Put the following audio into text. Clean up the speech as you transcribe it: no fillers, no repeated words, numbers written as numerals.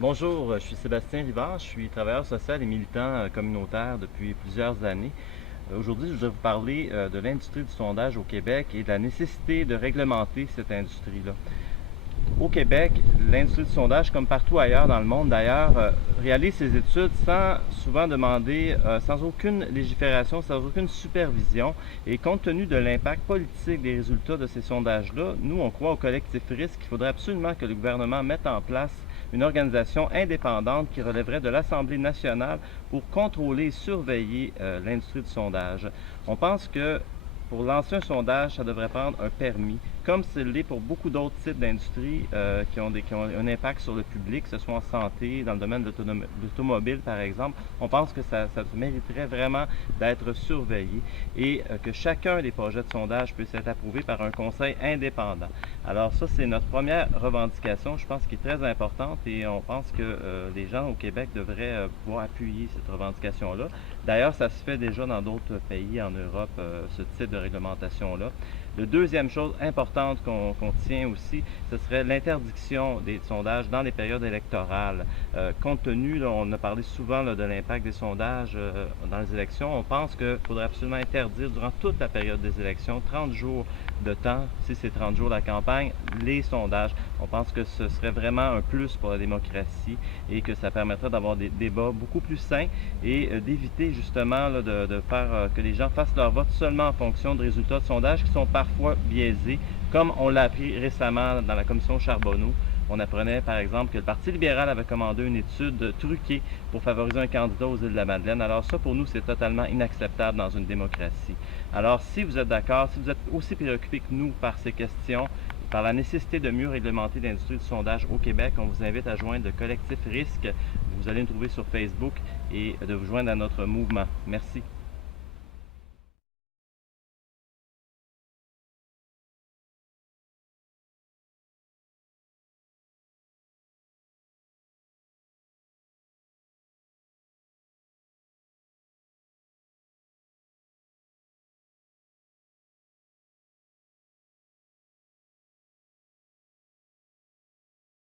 Bonjour, je suis Sébastien Rivard, je suis travailleur social et militant communautaire depuis plusieurs années. Aujourd'hui, je voudrais vous parler de l'industrie du sondage au Québec et de la nécessité de réglementer cette industrie-là. Au Québec, l'industrie du sondage, comme partout ailleurs dans le monde d'ailleurs, réalise ses études sans souvent demander, sans aucune légifération, sans aucune supervision. Et compte tenu de l'impact politique des résultats de ces sondages-là, nous, on croit au collectif risque qu'il faudrait absolument que le gouvernement mette en place une organisation indépendante qui relèverait de l'Assemblée nationale pour contrôler et surveiller l'industrie du sondage. On pense que pour lancer un sondage, ça devrait prendre un permis, comme c'est l'est pour beaucoup d'autres types d'industries qui ont un impact sur le public, que ce soit en santé, dans le domaine de l'automobile par exemple. On pense que ça mériterait vraiment d'être surveillé et que chacun des projets de sondage puisse être approuvé par un conseil indépendant. Alors ça, c'est notre première revendication, je pense, qui est très importante et on pense que les gens au Québec devraient pouvoir appuyer cette revendication-là. D'ailleurs, ça se fait déjà dans d'autres pays en Europe, ce type de réglementation-là. La deuxième chose importante qu'on tient aussi, ce serait l'interdiction des sondages dans les périodes électorales. Compte tenu, là, on a parlé souvent là, de l'impact des sondages dans les élections, on pense qu'il faudrait absolument interdire durant toute la période des élections, 30 jours de temps, si c'est 30 jours la campagne, les sondages. On pense que ce serait vraiment un plus pour la démocratie et que ça permettrait d'avoir des débats beaucoup plus sains et d'éviter justement là, de faire que les gens fassent leur vote seulement en fonction de résultats de sondages qui sont parfois biaisés, comme on l'a appris récemment dans la commission Charbonneau. On apprenait par exemple que le Parti libéral avait commandé une étude truquée pour favoriser un candidat aux Îles-de-la-Madeleine. Alors ça, pour nous, c'est totalement inacceptable dans une démocratie. Alors si vous êtes d'accord, si vous êtes aussi préoccupé que nous par ces questions, par la nécessité de mieux réglementer l'industrie du sondage au Québec, on vous invite à joindre le collectif Risque. Vous allez nous trouver sur Facebook et de vous joindre à notre mouvement. Merci.